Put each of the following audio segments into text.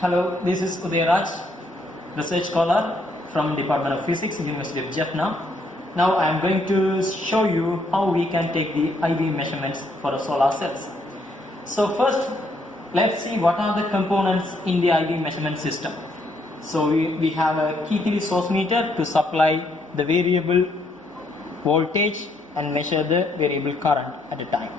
Hello, this is Udayaraj, research scholar from Department of Physics, University of Jaffna. Now I am going to show you how we can take the IV measurements for the solar cells. So first, let's see what are the components in the IV measurement system. So we have a key source meter to supply the variable voltage and measure the variable current at a time.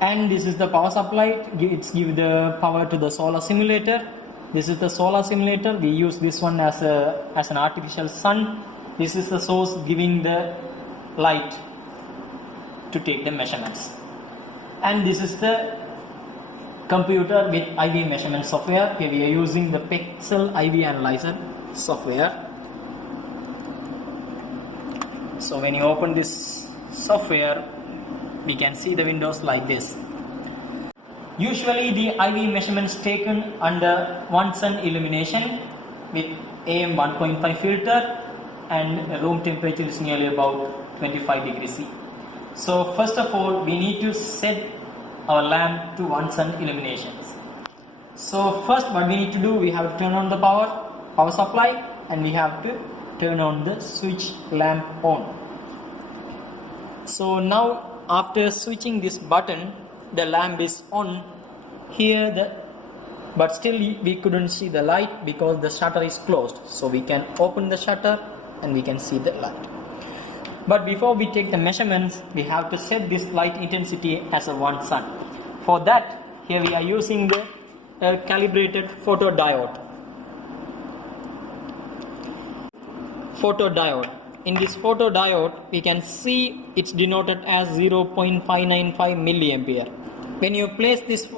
And this is the power supply. It's give the power to the solar simulator. This is the solar simulator. We use this one as an artificial sun. This is the source giving the light to take the measurements. And this is the computer with IV measurement software. Here we are using the Pixel IV analyzer software. So when you open this software, we can see the windows like this. Usually the IV measurements taken under one sun illumination with AM 1.5 filter and room temperature is nearly about 25 degrees C. So first of all, we need to set our lamp to one sun illuminations. So first what we need to do, we have to turn on the power supply, and we have to turn on the switch lamp on. So now after switching this button, the lamp is on here, but still we couldn't see the light because the shutter is closed. So we can open the shutter and we can see the light. But before we take the measurements, we have to set this light intensity as a 1 sun. For that, here we are using the calibrated photodiode. In this photodiode, we can see it's denoted as 0.595 milliampere. When you place this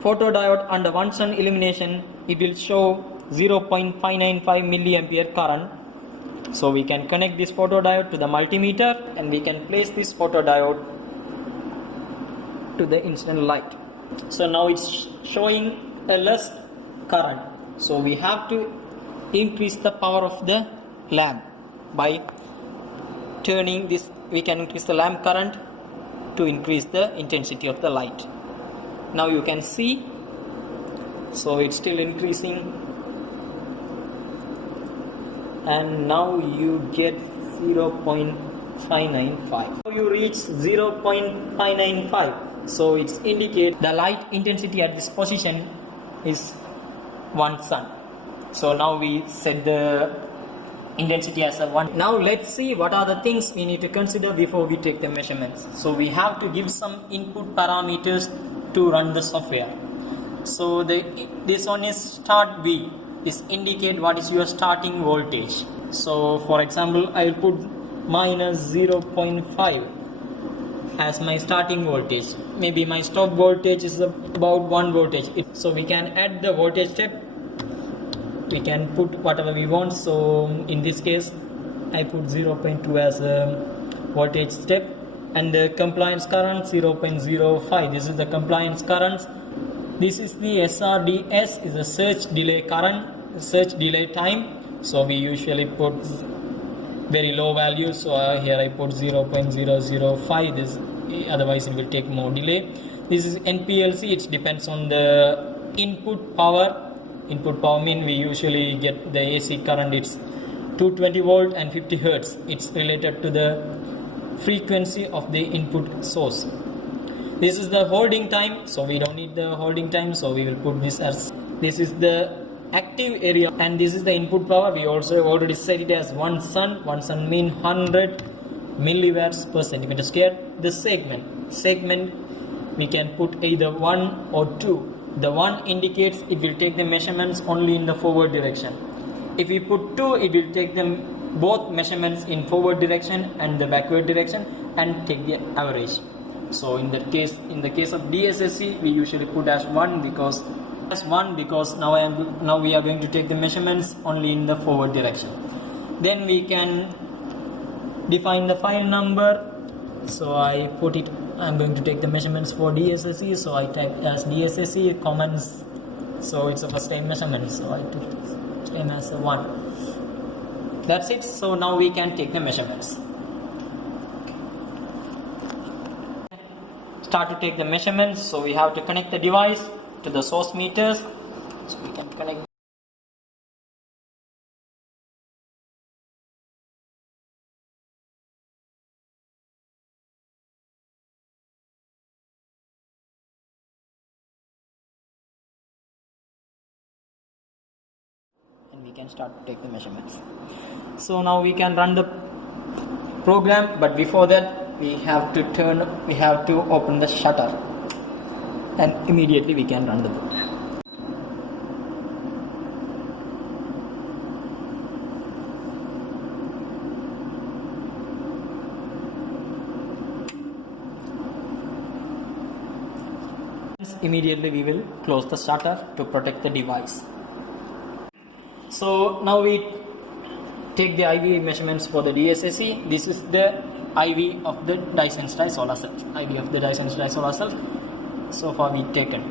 photodiode under one sun illumination, it will show 0.595 milliampere current. So we can connect this photodiode to the multimeter and we can place this photodiode to the incident light. So now it's showing a less current. So we have to increase the power of the lamp. By turning this, we can increase the lamp current to increase the intensity of the light. Now you can see, so it's still increasing, and now you get 0.595. You reach 0.595, so it's indicate the light intensity at this position is 1 sun. So now we set the intensity as a 1. Now let's see what are the things we need to consider before we take the measurements. So we have to give some input parameters to run the software. So this one is start V. This indicate what is your starting voltage. So for example, I will put minus 0.5 as my starting voltage. Maybe my stop voltage is about 1 voltage. So we can add the voltage step. We can put whatever we want. So in this case, I put 0.2 as a voltage step, and the compliance current 0.05. This is the compliance current. This is the SRDS, is the search delay current, search delay time. So we usually put very low values. So here I put 0.005. This, otherwise it will take more delay. This is NPLC. It depends on the input power. Input power mean we usually get the AC current. It's 220 volt and 50 hertz. It's related to the frequency of the input source. This is the holding time, so we don't need the holding time, so we will put this as, this is the active area, and this is the input power. We also already set it as 1 sun. 1 sun mean 100 milliwatts per centimeter square. The segment we can put either 1 or 2. The 1 indicates it will take the measurements only in the forward direction. If we put 2, it will take them both measurements in forward direction and the backward direction and take the average. So in the case of DSSC, we usually put as 1 because now we are going to take the measurements only in the forward direction. Then we can define the file number. So I put it, I'm going to take the measurements for DSSC, so I type as DSSC comments. So it's a first time measurement, so I took time as a 1. That's it. So now we can take the measurements. Start to take the measurements. So we have to connect the device to the source meters. So we can connect. And we can start to take the measurements. So now we can run the program, but before that we have to open the shutter, and immediately we can run the program. Immediately we will close the shutter to protect the device. So now we take the IV measurements for the DSAC. This is the IV of the dye-sensitized solar cells. IV of the dye-sensitized solar cells. So far we taken.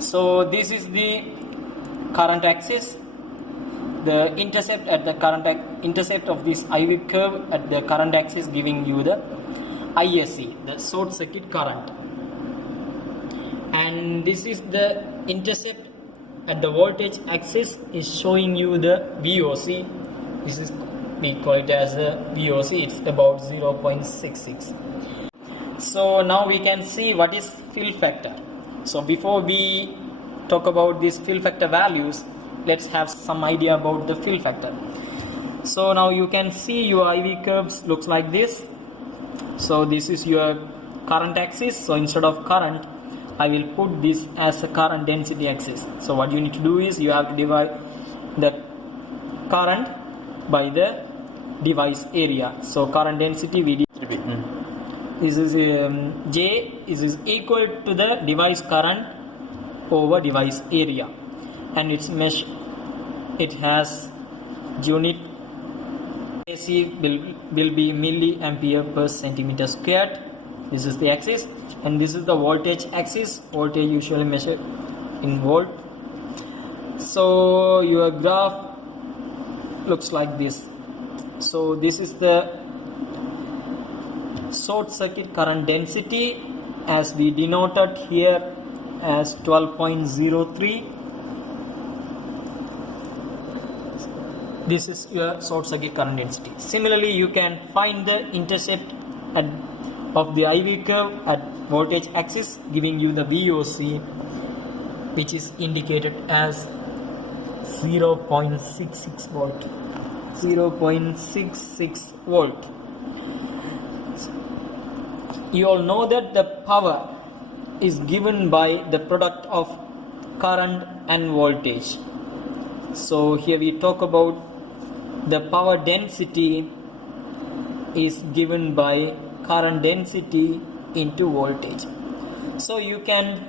So this is the current axis. The intercept at the intercept of this IV curve at the current axis giving you the ISC, the short circuit current. And this is the intercept at the voltage axis is showing you the VOC. This is, we call it as a VOC. It's about 0.66. So now we can see what is fill factor. So before we talk about these fill factor values, let's have some idea about the fill factor. So now you can see your IV curves looks like this. So this is your current axis. So instead of current, I will put this as a current density axis. So what you need to do is you have to divide the current by the device area. So current density we distribute. This is J is equal to the device current over device area, and its mesh. It has unit. AC will be milliampere per centimeter squared. This is the axis, and this is the voltage axis. Voltage usually measured in volt. So your graph looks like this. So this is the short circuit current density, as we denoted here as 12.03. This is your short circuit current density. Similarly, you can find the intercept of the IV curve at voltage axis giving you the VOC, which is indicated as 0.66 volt. 0.66 volt. You all know that the power is given by the product of current and voltage. So here we talk about the power density is given by current density into voltage. So you can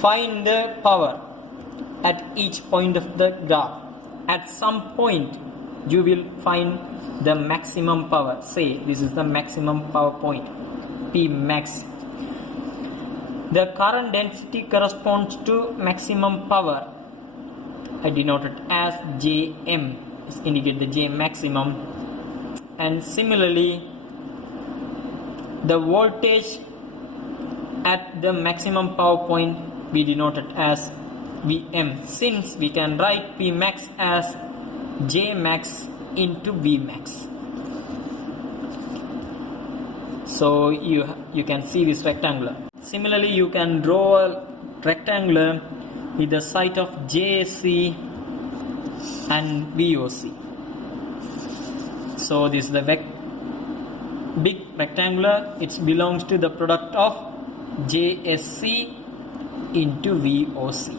find the power at each point of the graph. At some point you will find the maximum power. Say this is the maximum power point, P max. The current density corresponds to maximum power. I denote it as Jm. This indicates the J maximum. And similarly, the voltage at the maximum power point we denote it as Vm, since we can write P max as J max into V max. So you can see this rectangular. Similarly, you can draw a rectangular with the site of JC and VOC. So this is the big rectangular. It belongs to the product of JSC into VOC.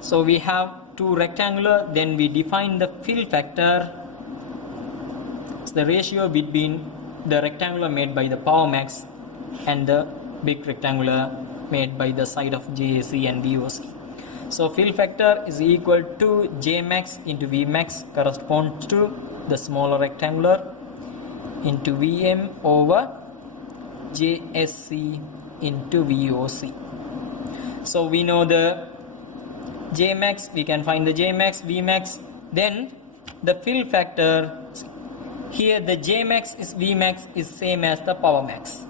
So we have two rectangular. Then we define the fill factor. It's the ratio between the rectangular made by the power max and the big rectangular made by the side of JAC and VOC. So fill factor is equal to J max into V max, corresponds to the smaller rectangular into Vm over JSC into VOC. So we know the J max, we can find the J max, V max. Then the fill factor, here the J max is V max is same as the power max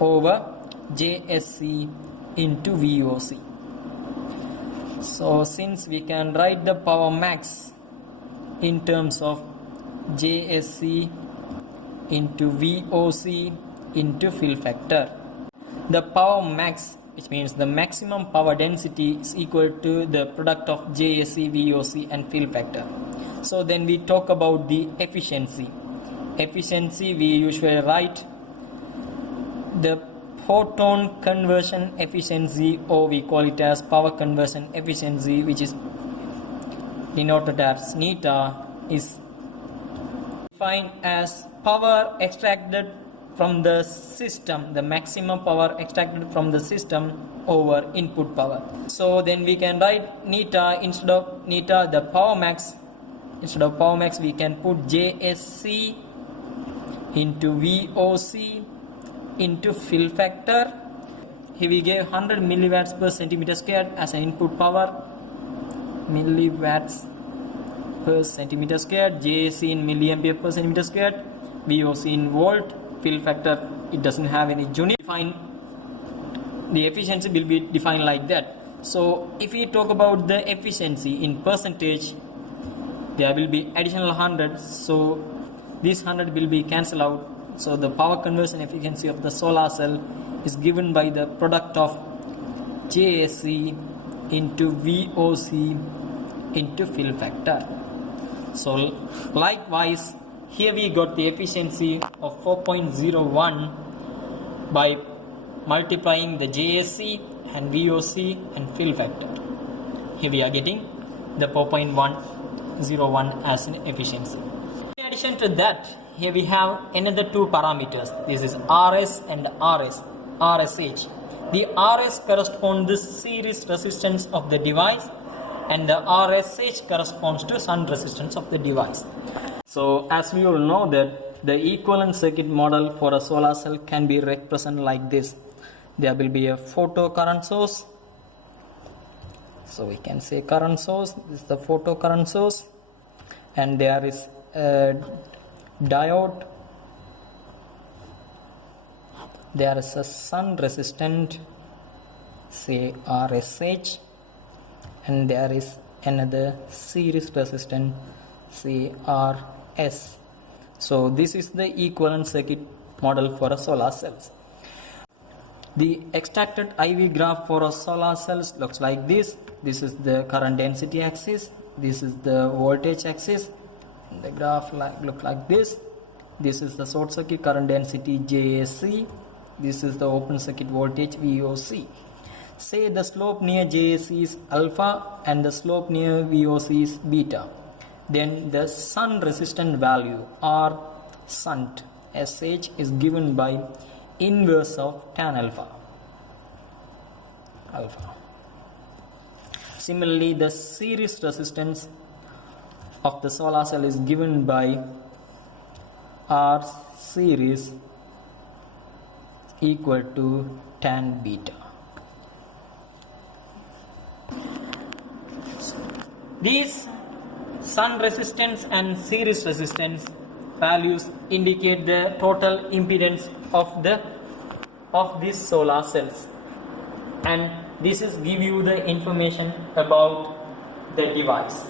over JSC into VOC. So since we can write the power max in terms of JSC into VOC into fill factor, the power max, which means the maximum power density, is equal to the product of JSC, VOC and fill factor. So then we talk about the efficiency. Efficiency, we usually write the photon conversion efficiency, or we call it as power conversion efficiency, which is denoted as neta, is defined as power extracted from the system, the maximum power extracted from the system over input power. So then we can write neta, instead of neta the power max, instead of power max we can put JSC into VOC into fill factor. Here we gave 100 milliwatts per centimeter squared as an input power, milliwatts per centimeter squared, JSC in milliampere per centimeter squared, VOC in volt, fill factor it doesn't have any unit. Define the efficiency will be defined like that. So if we talk about the efficiency in percentage, there will be additional 100, so this 100 will be cancelled out. So the power conversion efficiency of the solar cell is given by the product of JSC into VOC into fill factor. So likewise, here we got the efficiency of 4.01 by multiplying the JSC and VOC and fill factor. Here we are getting the 4.101 as an efficiency. In addition to that, here we have another two parameters. This is RS and RSH. The RS corresponds to series resistance of the device, and the RSH corresponds to shunt resistance of the device. So as we all know that the equivalent circuit model for a solar cell can be represented like this. There will be a photocurrent source. So we can say current source, this is the photocurrent source, and there is a diode, there is a shunt resistant, say RSH, and there is another series resistant, say RS. So this is the equivalent circuit model for a solar cells. The extracted IV graph for a solar cells looks like this. This is the current density axis, this is the voltage axis. The graph look like this. This is the short circuit current density JSC. This is the open circuit voltage VOC. Say the slope near JSC is alpha and the slope near VOC is beta. Then the shunt resistant value or shunt SH is given by inverse of tan alpha. Similarly, the series resistance of the solar cell is given by R series equal to tan beta. These shunt resistance and series resistance values indicate the total impedance of these solar cells, and this is give you the information about the device.